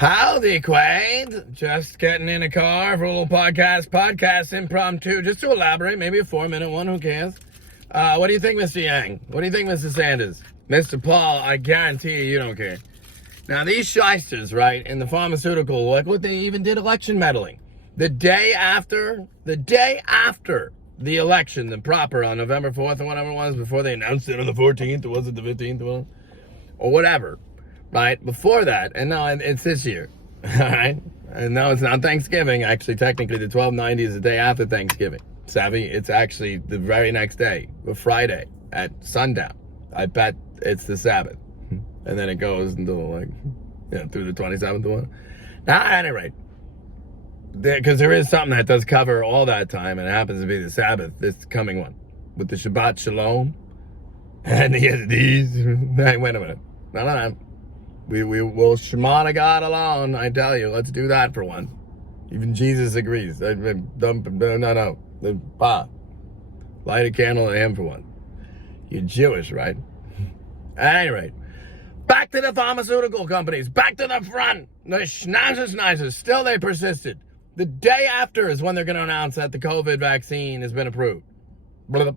Howdy, Quaid. Just getting in a car for a little podcast impromptu, just to elaborate, maybe a 4-minute one, who cares? What do you think, Mr. Yang? What do you think, Mr. Sanders? Mr. Paul, I guarantee you don't care. Now, these shysters, right, in the pharmaceutical, like what they even did election meddling. The day after the election, the proper, on November 4th or whatever it was, before they announced it on the 14th, or was it the 15th, or whatever. Right, before that, and now it's this year, all right? And no, it's not Thanksgiving. Actually, technically, the 1290 is the day after Thanksgiving. Savvy? It's actually the very next day, the Friday, at sundown. I bet it's the Sabbath. And then it goes until, through the 27th one. Now, at any rate, because there is something that does cover all that time, and it happens to be the Sabbath, this coming one, with the Shabbat Shalom, and these. Hey, wait a minute. No. We will Shema to God alone, I tell you. Let's do that for once. Even Jesus agrees. No. Light a candle to him for one. You're Jewish, right? At any rate, back to the pharmaceutical companies. Back to the front. The schnauzers. Still they persisted. The day after is when they're going to announce that the COVID vaccine has been approved. And,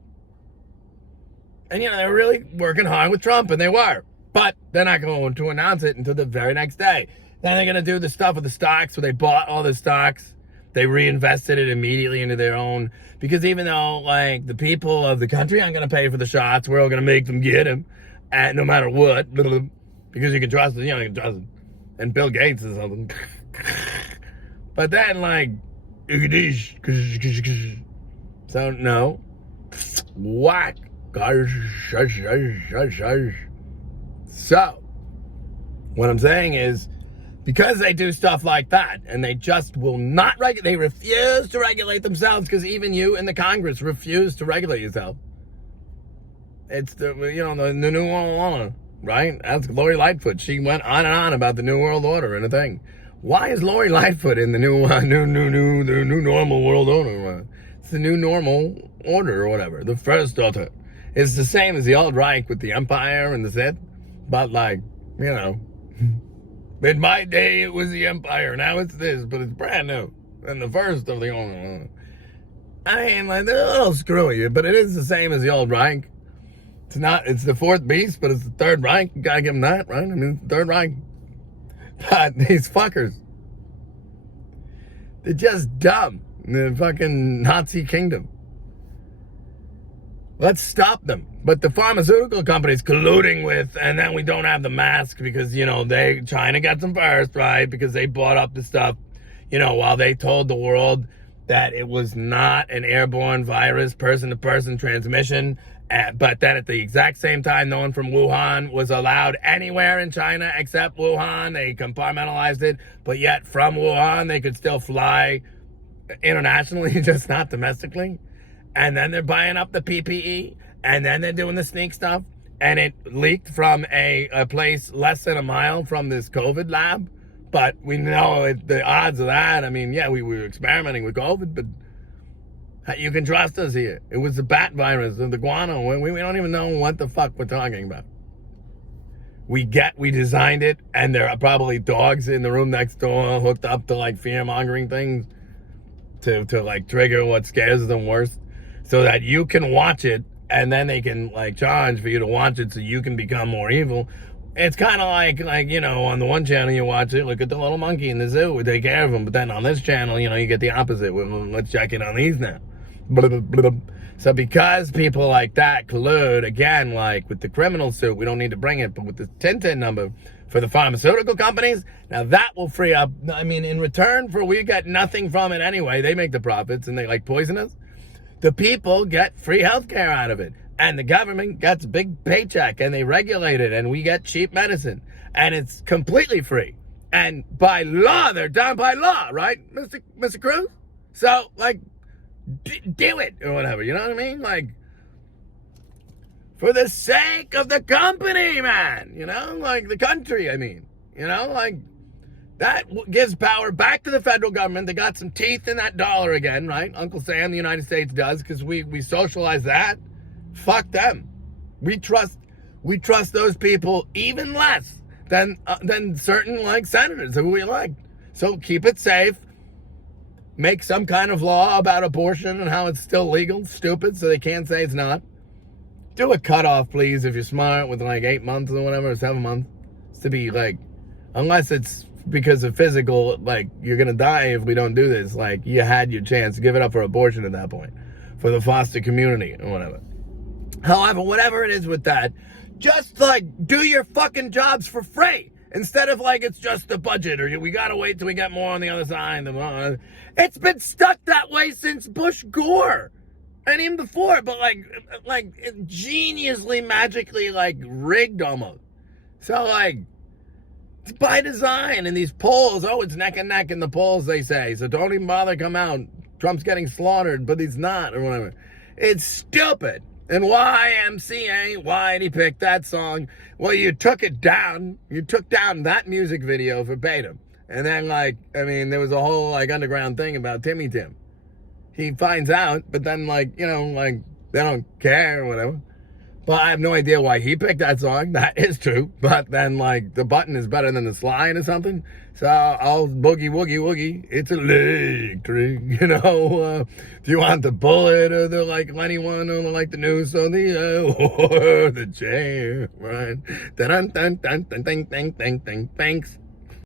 they're really working hard with Trump, and they were. But they're not going to announce it until the very next day. Then they're going to do the stuff with the stocks where they bought all the stocks. They reinvested it immediately into their own. Because even though, the people of the country aren't going to pay for the shots, we're all going to make them get them. And no matter what. Because you can trust them. You can trust them. And Bill Gates or something. But then, so, no. Whack. So, what I'm saying is, because they do stuff like that, and they just will not regulate, they refuse to regulate themselves, because even you in the Congress refuse to regulate yourself. It's the New World Order, right? That's Lori Lightfoot. She went on and on about the New World Order and a thing. Why is Lori Lightfoot in the new normal world order? It's the new normal order or whatever. The first order. It's the same as the old Reich with the Empire and the Sith. But in my day it was the Empire, now it's this, but it's brand new. And the first of the old, they're a little screwy, but it is the same as the old Reich. It's the fourth beast, but it's the third Reich. You gotta give them that, right? It's the third Reich. But these fuckers, they're just dumb. The fucking Nazi kingdom. Let's stop them. But the pharmaceutical companies colluding with, and then we don't have the mask because, China got them first, right? Because they bought up the stuff, while they told the world that it was not an airborne virus, person-to-person transmission. But then at the exact same time, no one from Wuhan was allowed anywhere in China except Wuhan. They compartmentalized it. But yet from Wuhan, they could still fly internationally, just not domestically. And then they're buying up the PPE, and then they're doing the sneak stuff, and it leaked from a place less than a mile from this COVID lab. But we know the odds of that. We were experimenting with COVID, but you can trust us here. It was the bat virus and the guano. We don't even know what the fuck we're talking about. We designed it, and there are probably dogs in the room next door hooked up to fear-mongering things to trigger what scares them worse. So that you can watch it, and then they can charge for you to watch it, so you can become more evil. It's kind of on the one channel you watch it, look at the little monkey in the zoo, we take care of him. But then on this channel, you get the opposite. Let's check in on these now. So because people like that collude, again, with the criminal suit, we don't need to bring it, but with the 1010 number for the pharmaceutical companies, now that will free up. In return for we get nothing from it anyway. They make the profits, and they poison us. The people get free health care out of it. And the government gets a big paycheck, and they regulate it, and we get cheap medicine. And it's completely free. And by law, they're done by law, right, Mr. Cruz? So, do it, or whatever, you know what I mean? For the sake of the company, man, the country, that gives power back to the federal government. They got some teeth in that dollar again, right? Uncle Sam, the United States does, because we socialize that. Fuck them. We trust those people even less than certain like senators who we elect. So keep it safe. Make some kind of law about abortion and how it's still legal. Stupid, so they can't say it's not. Do a cutoff, please, if you're smart, with like 8 months or whatever, or 7 months. It's to be like, unless it's because of physical, like, you're going to die if we don't do this. Like, you had your chance. Give it up for abortion at that point. For the foster community or whatever. However, whatever it is with that, just, like, do your fucking jobs for free. Instead of, like, it's just the budget, or we got to wait till we get more on the other side. It's been stuck that way since Bush Gore. And even before, but, like geniusly, magically, like, rigged almost. So, like, it's by design. And these polls, it's neck and neck in the polls, they say. So don't even bother come out. Trump's getting slaughtered, but he's not, or whatever. It's stupid. And YMCA, why'd he pick that song? Well, you took it down. You took down that music video verbatim. And then, like, I mean, there was a whole, like, underground thing about Timmy Tim. He finds out, but then, like, you know, like, they don't care or whatever. But I have no idea why he picked that song. That is true. But then, like, the button is better than the slide or something. So I'll boogie, woogie, woogie. It's electric, you know. Do you want the bullet or the, like, Lenny one or, like, the noose or the chair, right? Dun dun dun dun dun dun dun dun. Thanks.